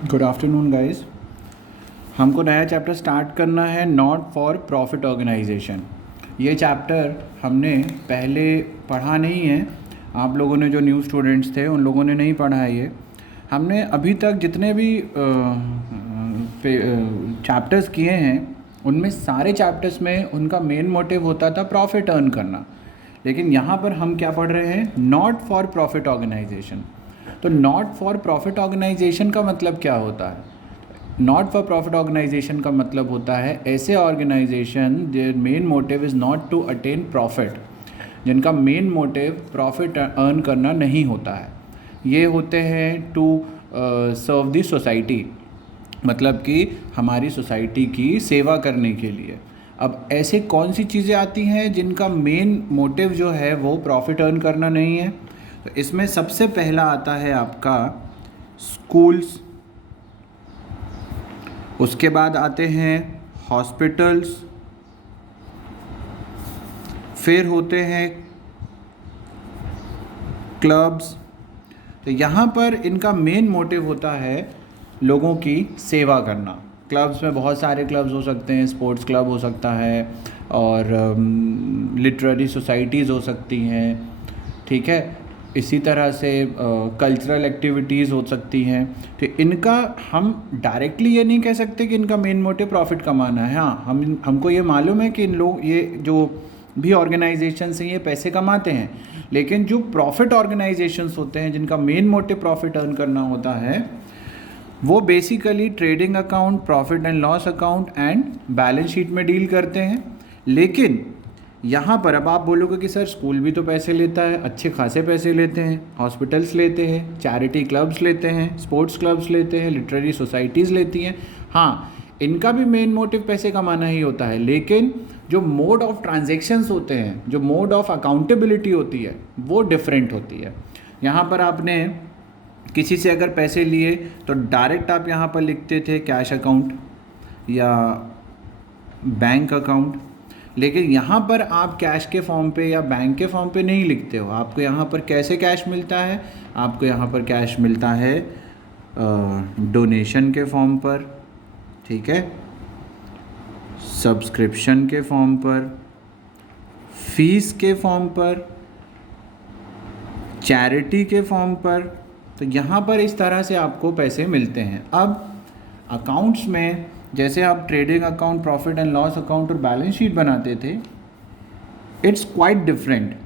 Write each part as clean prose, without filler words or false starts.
Good afternoon guys. हमको नया chapter start करना है, नॉट फॉर प्रॉफिट ऑर्गेनाइजेशन। ये चैप्टर हमने पहले पढ़ा नहीं है। आप लोगों ने जो न्यू स्टूडेंट्स थे उन लोगों ने नहीं पढ़ा है। ये हमने अभी तक जितने भी चैप्टर्स किए हैं उनमें सारे चैप्टर्स में उनका मेन मोटिव होता था प्रॉफिट अर्न करना। लेकिन यहाँ पर हम क्या पढ़ रहे हैं, नॉट फॉर प्रॉफिट ऑर्गेनाइजेशन। तो नॉट फॉर प्रॉफिट ऑर्गेनाइजेशन का मतलब क्या होता है? नॉट फॉर प्रॉफिट ऑर्गेनाइजेशन का मतलब होता है ऐसे organisation their main motive is not to attain profit, जिनका मेन मोटिव प्रॉफिट अर्न करना नहीं होता है। ये होते हैं टू सर्व द सोसाइटी, मतलब कि हमारी सोसाइटी की सेवा करने के लिए। अब ऐसे कौन सी चीज़ें आती हैं जिनका मेन मोटिव जो है वो प्रॉफिट अर्न करना नहीं है? तो इसमें सबसे पहला आता है आपका स्कूल्स, उसके बाद आते हैं हॉस्पिटल्स, फिर होते हैं क्लब्स। तो यहाँ पर इनका मेन मोटिव होता है लोगों की सेवा करना। क्लब्स में बहुत सारे क्लब्स हो सकते हैं, स्पोर्ट्स क्लब हो सकता है और लिटरेरी सोसाइटीज़ हो सकती हैं, ठीक है। इसी तरह से कल्चरल एक्टिविटीज़ हो सकती हैं। तो इनका हम डायरेक्टली ये नहीं कह सकते कि इनका मेन मोटिव प्रॉफिट कमाना है। हाँ, हमको ये मालूम है कि इन लोग, ये जो भी ऑर्गेनाइजेशंस हैं ये पैसे कमाते हैं, लेकिन जो प्रॉफिट ऑर्गेनाइजेशंस होते हैं जिनका मेन मोटिव प्रॉफिट अर्न करना होता है वो basically trading account, profit and loss account and balance sheet में डील करते हैं। लेकिन यहाँ पर अब आप बोलोगे कि सर स्कूल भी तो पैसे लेता है, अच्छे खासे पैसे लेते हैं, हॉस्पिटल्स लेते हैं, चैरिटी क्लब्स लेते हैं, स्पोर्ट्स क्लब्स लेते हैं, लिटरेरी सोसाइटीज़ लेती हैं। हाँ, इनका भी मेन मोटिव पैसे कमाना ही होता है, लेकिन जो मोड ऑफ ट्रांजेक्शन्स होते हैं, जो मोड ऑफ अकाउंटेबिलिटी होती है वो डिफरेंट होती है। यहाँ पर आपने किसी से अगर पैसे लिए तो डायरेक्ट आप यहाँ पर लिखते थे कैश अकाउंट या बैंक अकाउंट, लेकिन यहाँ पर आप कैश के फॉर्म पे या बैंक के फॉर्म पे नहीं लिखते हो। आपको यहाँ पर कैसे कैश मिलता है? आपको यहाँ पर कैश मिलता है डोनेशन के फॉर्म पर, ठीक है, सब्सक्रिप्शन के फॉर्म पर, फीस के फॉर्म पर, चैरिटी के फॉर्म पर। तो यहाँ पर इस तरह से आपको पैसे मिलते हैं। अब अकाउंट्स में जैसे आप trading account, profit and loss account और बैलेंस शीट बनाते थे, इट्स क्वाइट डिफरेंट।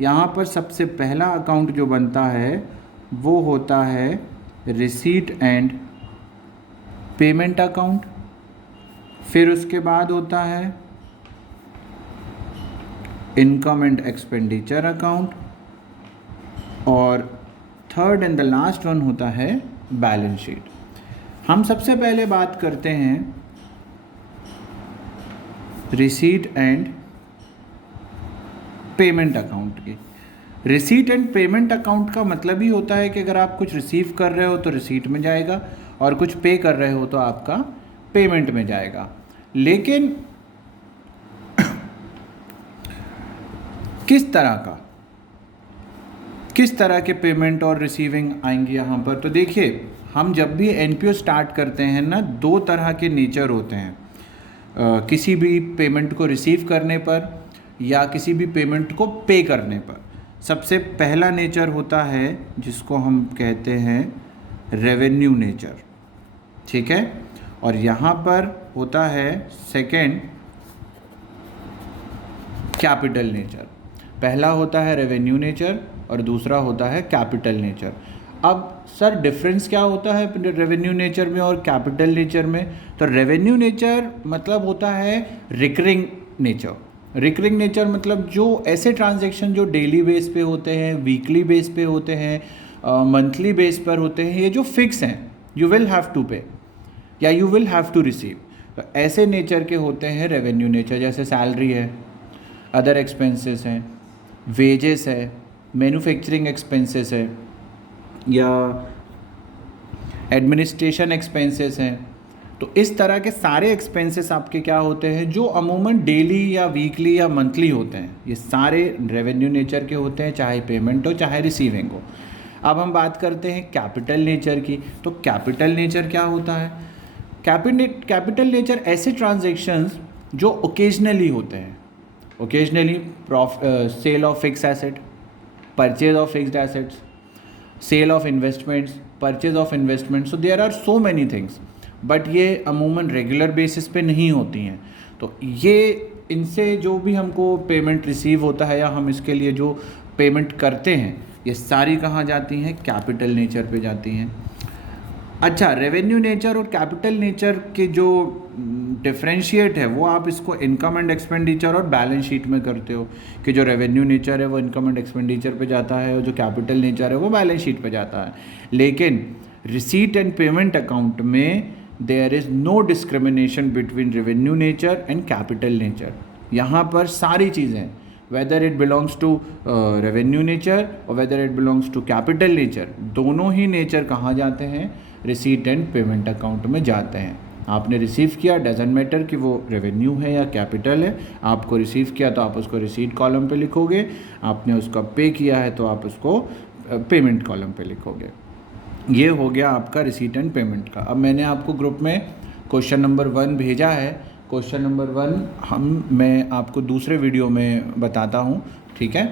यहाँ पर सबसे पहला अकाउंट जो बनता है वो होता है रिसीट एंड पेमेंट अकाउंट, फिर उसके बाद होता है इनकम एंड एक्सपेंडिचर अकाउंट, और third and the last one होता है बैलेंस शीट। हम सबसे पहले बात करते हैं रिसीट एंड पेमेंट अकाउंट की। रिसीट एंड पेमेंट अकाउंट का मतलब ही होता है कि अगर आप कुछ रिसीव कर रहे हो तो रिसीट में जाएगा और कुछ पे कर रहे हो तो आपका पेमेंट में जाएगा। लेकिन किस तरह के पेमेंट और रिसीविंग आएंगे यहाँ पर? तो देखिए, हम जब भी एनपीओ स्टार्ट करते हैं ना, दो तरह के नेचर होते हैं। किसी भी पेमेंट को रिसीव करने पर या किसी भी पेमेंट को पे करने पर। सबसे पहला नेचर होता है जिसको हम कहते हैं रेवेन्यू नेचर, ठीक है, और यहाँ पर होता है सेकेंड कैपिटल नेचर। पहला होता है रेवेन्यू नेचर और दूसरा होता है कैपिटल नेचर। अब सर डिफरेंस क्या होता है रेवेन्यू नेचर में और कैपिटल नेचर में? तो रेवेन्यू नेचर मतलब होता है रिकरिंग नेचर। रिकरिंग नेचर मतलब जो ऐसे ट्रांजैक्शन जो डेली बेस पे होते हैं, वीकली बेस पे होते हैं, मंथली बेस पर होते हैं, ये जो फिक्स हैं, you will have to pay या you will have to receive. तो ऐसे नेचर के होते हैं रेवेन्यू नेचर, जैसे सैलरी है, अदर एक्सपेंसेस हैं, वेजेस है, मैन्युफैक्चरिंग एक्सपेंसेस है या एडमिनिस्ट्रेशन एक्सपेंसेस हैं। तो इस तरह के सारे एक्सपेंसेस आपके क्या होते हैं जो अमूमन डेली या वीकली या मंथली होते हैं, ये सारे रेवेन्यू नेचर के होते हैं, चाहे पेमेंट हो चाहे रिसीविंग हो। अब हम बात करते हैं कैपिटल नेचर की। तो कैपिटल नेचर क्या होता है? कैपिटल नेचर ऐसे ट्रांजैक्शंस जो ओकेजनली होते हैं, occasionally sale of fix asset, purchase of fixed assets, sale of investments, purchase of investments, so there are so many things, but ये अमूमन रेगुलर बेसिस पे नहीं होती हैं। तो ये इनसे जो भी हमको पेमेंट रिसीव होता है या हम इसके लिए जो पेमेंट करते हैं, ये सारी कहाँ जाती हैं? कैपिटल नेचर पे जाती हैं। अच्छा, रेवेन्यू नेचर और कैपिटल नेचर के जो डिफरेंशिएट है वो आप इसको इनकम एंड एक्सपेंडिचर और बैलेंस शीट में करते हो कि जो रेवेन्यू नेचर है वो इनकम एंड एक्सपेंडिचर पे जाता है और जो कैपिटल नेचर है वो बैलेंस शीट पे जाता है। लेकिन रिसीट एंड पेमेंट अकाउंट में there is no discrimination between revenue nature and capital nature. यहाँ पर सारी चीज़ें, whether it belongs to revenue nature or whether it belongs to capital nature, दोनों ही नेचर कहाँ जाते हैं? रिसीट एंड पेमेंट अकाउंट में जाते हैं। आपने रिसीव किया, डजेंट मैटर कि वो रेवेन्यू है या कैपिटल है, आपको रिसीव किया तो आप उसको रिसीट कॉलम पे लिखोगे, आपने उसका पे किया है तो आप उसको पेमेंट कॉलम पे लिखोगे। ये हो गया आपका रिसीट एंड पेमेंट का। अब मैंने आपको ग्रुप में क्वेश्चन नंबर 1 भेजा है। क्वेश्चन नंबर 1 मैं आपको दूसरे वीडियो में बताता हूँ, ठीक है?